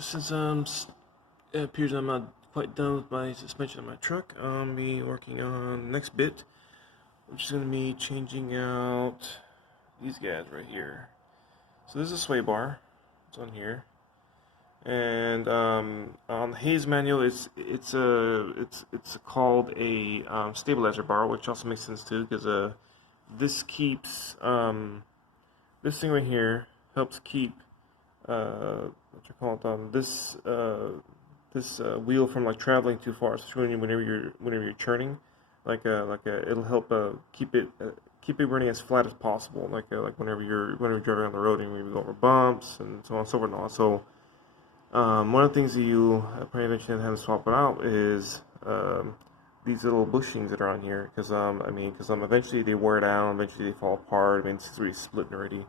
Since it appears I'm not quite done with my suspension on my truck, I'll be working on the next bit, which is going to be changing out these guys right here. So this is a sway bar. It's on here, and on the Hayes manual, it's called a stabilizer bar, which also makes sense too, because this keeps this thing right here helps keep what you call it this wheel from like traveling too far. So whenever you're churning, it'll help keep it running as flat as possible. Like whenever you're driving on the road and we go over bumps and so on and so forth and all. So one of the things that you probably eventually have to swap it out is these little bushings that are on here, because eventually they wear down, eventually they fall apart. I mean, it's really splitting already.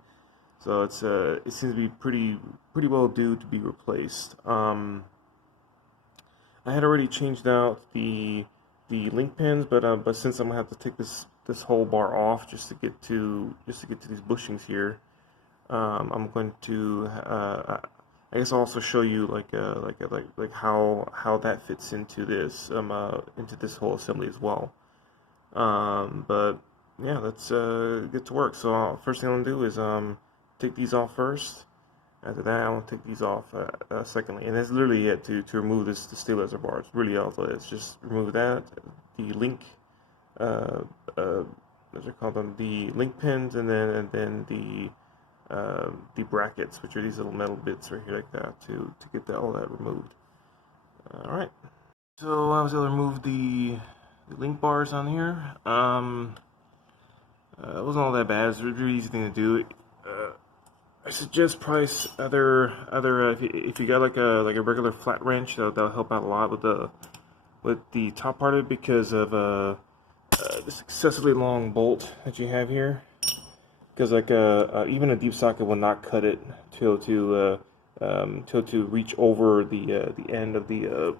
So it seems to be pretty well due to be replaced. I had already changed out the link pins, but since I'm gonna have to take this whole bar off just to get to these bushings here, I'm going to I guess I'll also show you like how that fits into this whole assembly as well. But yeah, let's get to work. So first thing I'm gonna do is take these off first. After that, I want to take these off secondly, and that's literally it to remove the stabilizer bar. It's really all it is. Just remove that, the link, what are called them, the link pins, and then the brackets, which are these little metal bits right here like that, to get all that removed. All right. So I was able to remove the link bars on here. It wasn't all that bad. It's a really easy thing to do. I suggest price if you got like a regular flat wrench, that'll help out a lot with the top part of it, because of this excessively long bolt that you have here. Because even a deep socket will not cut it till to reach over the end of the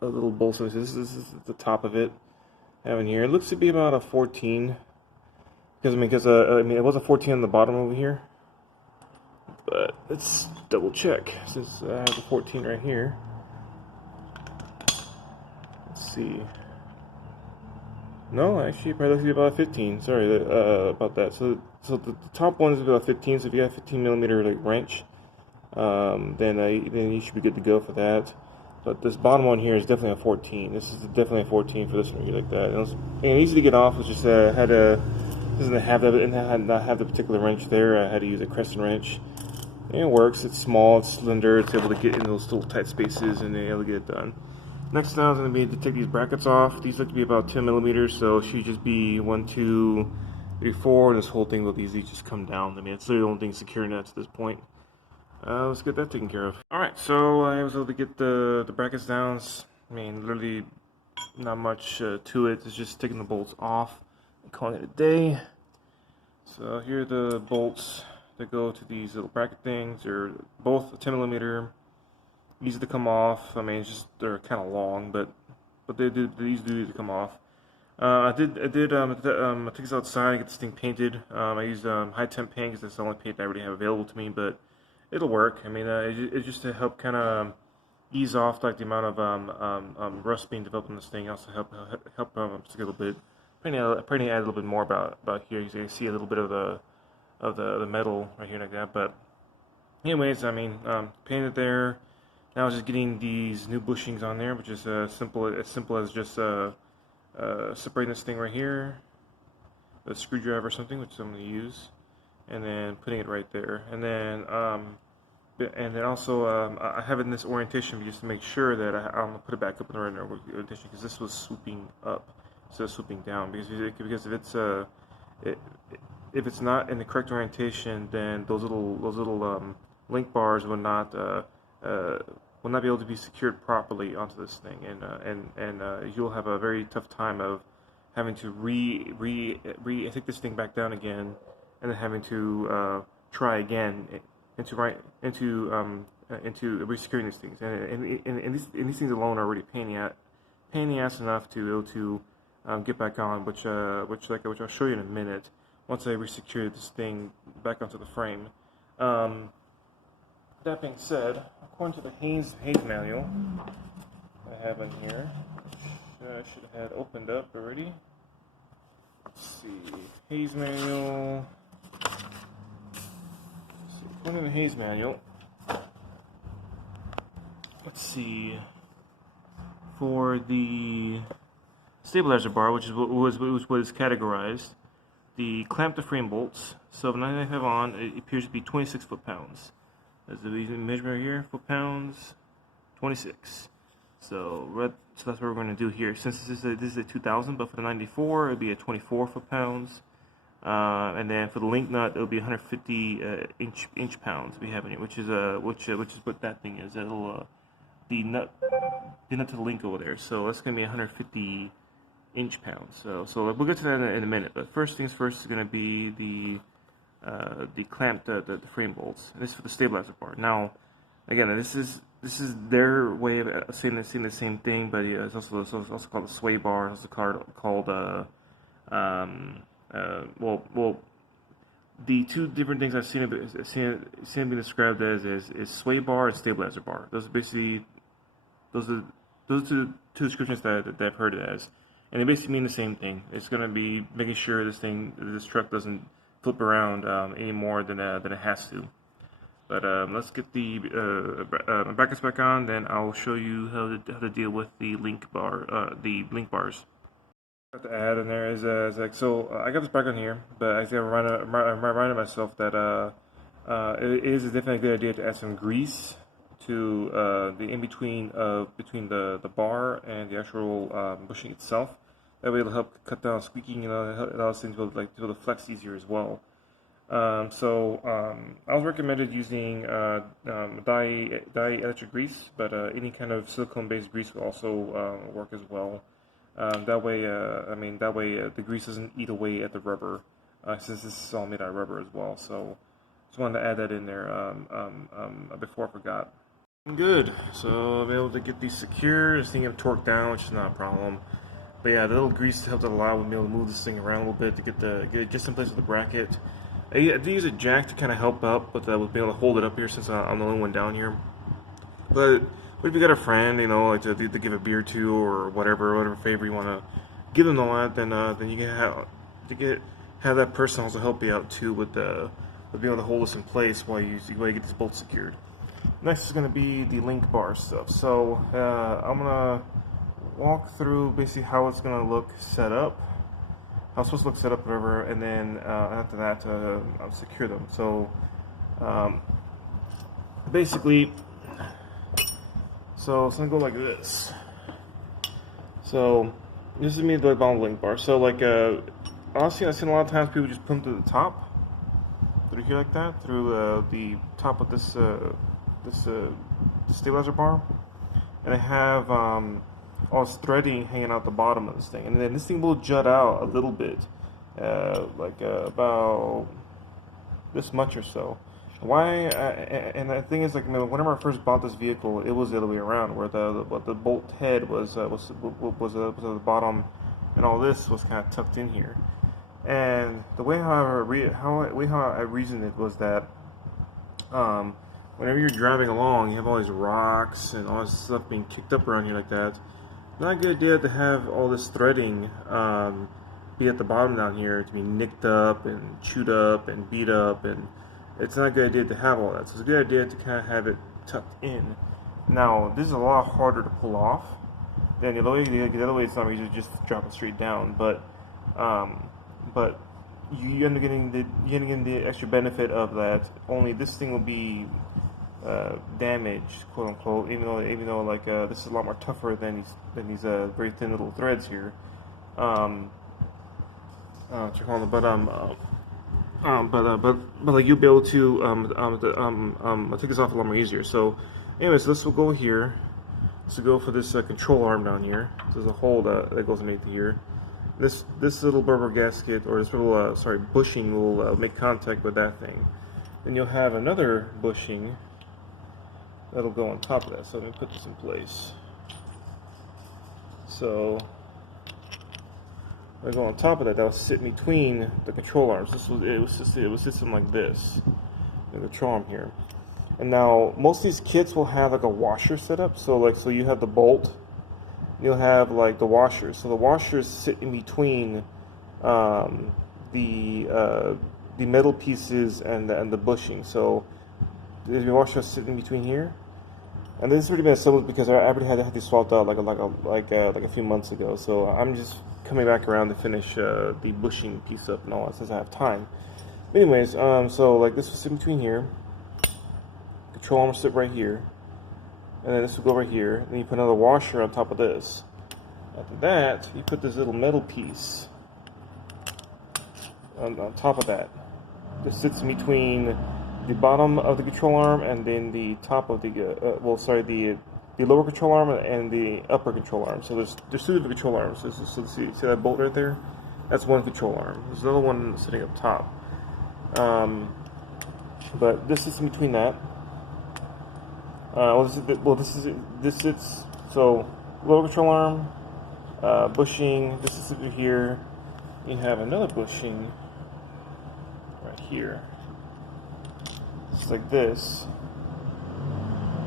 little bolt. So this is the top of it. Having here, it looks to be about a 14. Because it was a 14 on the bottom over here. But let's double check, since I have the 14 right here. Let's see. No, actually, it probably looks like about 15. Sorry about that. So the top one is about 15. So if you have a 15 millimeter like wrench, then you should be good to go for that. But this bottom one here is definitely a 14. This is definitely a 14 for this one here, like that. And easy to get off. It's just doesn't have that, and not have the particular wrench there. I had to use a crescent wrench. And it works. It's small, it's slender, it's able to get in those little tight spaces, and then able to get it done. Next now is going to be to take these brackets off. These look to be about 10 millimeters, so it should just be 1, 2, 3, 4, and this whole thing will easily just come down. I mean, it's the only thing securing that to this point. Let's get that taken care of. Alright, so I was able to get the brackets down. I mean, literally not much to it. It's just taking the bolts off and calling it a day. So here are the bolts that go to these little bracket things. They're both 10 millimeter, easy to come off. I mean, it's just they're kind of long, but these do come off. I took this outside to get this thing painted. I used high temp paint because that's the only paint I already have available to me, but it'll work. I mean, it's just to help kind of ease off like the amount of rust being developed in this thing. Also help stick a little bit. Probably add a little bit more about here. You can see a little bit of the metal right here like that. But anyways, I mean, painted there. Now it's just getting these new bushings on there, which is simple as just separating this thing right here, a screwdriver or something, which I'm going to use, and then putting it right there. And then also I have it in this orientation just to make sure that I'm going to put it back up in the right orientation, because this was swooping up instead of swooping down. Because if it's not in the correct orientation, then those little link bars will not be able to be secured properly onto this thing, and you'll have a very tough time of having to take this thing back down again, and then having to try again into resecuring these things. And these things alone are already pain in the ass enough to be able to get back on, which I'll show you in a minute once I resecure this thing back onto the frame. that being said, according to the Hayes manual I have in here, which I should have had opened up already. Let's see, Hayes manual. Let's see, according to the Hayes manual, let's see, for the stabilizer bar, which is what is categorized, the clamp to frame bolts. So if 995 on, it appears to be 26 foot-pounds. As the measurement here, foot-pounds, 26. So that's what we're going to do here. Since this is a 2000, but for the 94, it'll be a 24 foot-pounds. And then for the link nut, it'll be 150 inch pounds we have in here, which is what that thing is. That little the nut to the link over there. So that's going to be 150 inch pounds. So we'll get to that in a minute. But first things first is going to be the clamp, the frame bolts. This is for the stabilizer bar. Now, again, this is their way of saying the same thing, but it's also called a sway bar. It's also called the two different things I've seen it being described as is sway bar and stabilizer bar. Those are basically those are two descriptions that I've heard it as, and they basically mean the same thing. It's going to be making sure this truck doesn't flip around any more than it has to. But let's get the brackets back on. Then I'll show you how to deal with the link bars. What to add in there is I got this back on here, but I reminded myself that it is definitely a good idea to add some grease to the in between the bar and the actual bushing itself. That way it'll help cut down squeaking, and it allows things to be able to flex easier as well. I was recommended using dielectric grease, but any kind of silicone-based grease will also work as well. That way the grease doesn't eat away at the rubber, since this is all made out of rubber as well. So just wanted to add that in there before I forgot. Good. So I'll be able to get these secure. This thing torqued down, which is not a problem. But yeah, the little grease helped a lot with me able to move this thing around a little bit to get it just in place with the bracket. I did use a jack to kind of help out, but I was able to hold it up here since I'm the only one down here. But if you got a friend, like to give a beer to or whatever favor you want to give them all that, then you can have that person also help you out too with being able to hold this in place while you get this bolt secured. Next is going to be the link bar stuff. So I'm gonna walk through basically how it's going to look set up. How it's supposed to look set up, whatever, and then after that, secure them. So, basically, it's gonna go like this. So, this is me the bottom link bar. So, honestly, I've seen a lot of times people just put them to the top, through here like that, through the top of this stabilizer bar, and I have all this threading hanging out the bottom of this thing, and then this thing will jut out a little bit, about this much or so. And the thing is, whenever I first bought this vehicle, it was the other way around, where the bolt head was at the bottom, and all this was kind of tucked in here. And the way how I reasoned it was that whenever you're driving along, you have all these rocks and all this stuff being kicked up around you like that. Not a good idea to have all this threading be at the bottom down here to be nicked up and chewed up and beat up, and it's not a good idea to have all that. So it's a good idea to kind of have it tucked in. Now, this is a lot harder to pull off than the other way. The other way, it's not easy to just drop it straight down, but you end up getting the extra benefit of that. Only this thing will be damaged, quote unquote, even though this is a lot more tougher than these very thin little threads here. But you'll be able to take this off a lot more easier. So, anyways, this will go here. This will go for this control arm down here. So there's a hole that goes underneath here. This little rubber gasket, or this little bushing, will make contact with that thing. Then you'll have another bushing that'll go on top of that. So let me put this in place. So I go on top of that. That'll sit between the control arms. It would sit something like this, the control arm here. And now most of these kits will have like a washer setup. So you have the bolt, you'll have like the washers. So the washers sit in between um, the metal pieces and the bushing. So the washers sit in between here. And this has already been assembled because I already had these swapped out like a few months ago. So I'm just coming back around to finish the bushing piece up and all that since I have time. Anyways, so like this will sit between here. Control arm will sit right here, and then this will go right here. And then you put another washer on top of this. After that, you put this little metal piece on top of that. This sits in between the bottom of the control arm and then the top of the the lower control arm and the upper control arm. So there's two different control arms. So see that bolt right there? That's one control arm. There's another one sitting up top. But this is in between that. This sits so lower control arm, bushing. This is over here. You have another bushing right here. It's like this,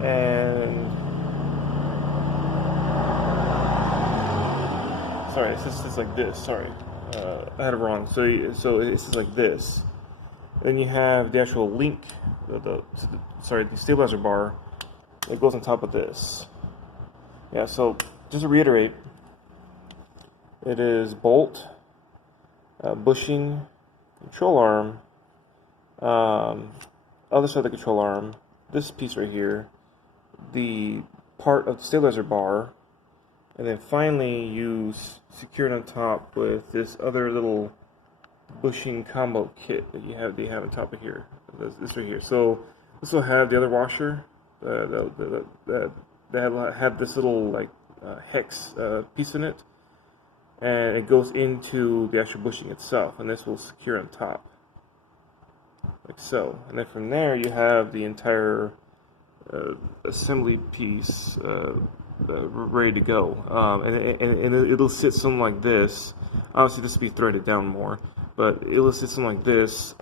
and sorry, it's just like this. Sorry, I had it wrong. So it's just like this. Then you have the actual link, the stabilizer bar that goes on top of this. Yeah. So just to reiterate, it is bolt, bushing, control arm. Other side of the control arm, this piece right here, the part of the stabilizer bar, and then finally you secure it on top with this other little bushing combo kit that they have on top of here. This right here. So this will have the other washer that have this little like hex piece in it, and it goes into the actual bushing itself, and this will secure on top. Like so, and then from there you have the entire assembly piece ready to go, and it'll sit something like this. Obviously, this will be threaded down more, but it'll sit something like this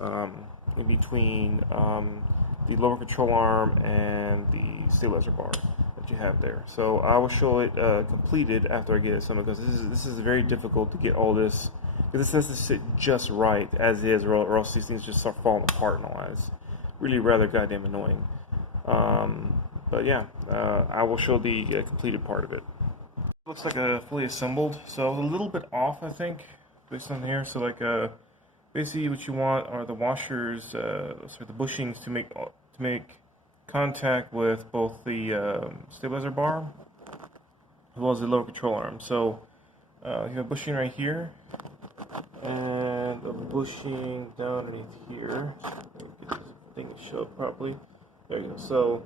in between the lower control arm and the stabilizer bar that you have there. So I will show it completed after I get it assembled, because this is very difficult to get all this. Because this has to sit just right as is, or else these things just start falling apart and all that. It's really rather goddamn annoying. But yeah, I will show the completed part of it. Looks like a fully assembled. So I was a little bit off, I think, based on here. So like, basically, what you want are the washers, the bushings to make contact with both the stabilizer bar as well as the lower control arm. So you have a bushing right here, and a bushing down underneath here. Get this thing to show up properly. There you go. So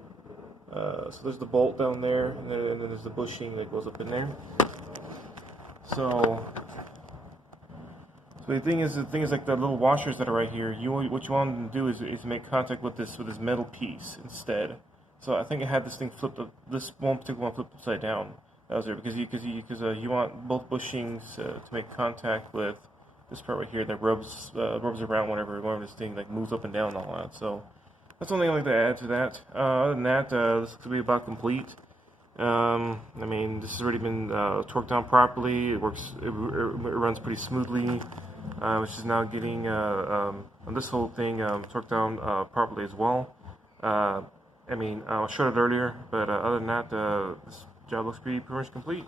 there's the bolt down there, and then there's the bushing that goes up in there. So the thing is like the little washers that are right here. What you want them to do is make contact with this metal piece instead. So I think I had this thing flipped up. This one particular one flipped upside down. That was there because you want both bushings to make contact with this part right here that rubs around whenever this thing like moves up and down and all that. So that's one thing I'd like to add to that. Other than that, this could be about complete. I mean, this has already been torqued down properly. It works. It runs pretty smoothly. Which is now getting this whole thing torqued down properly as well. I mean, I showed it earlier, but other than that, this job looks pretty much complete.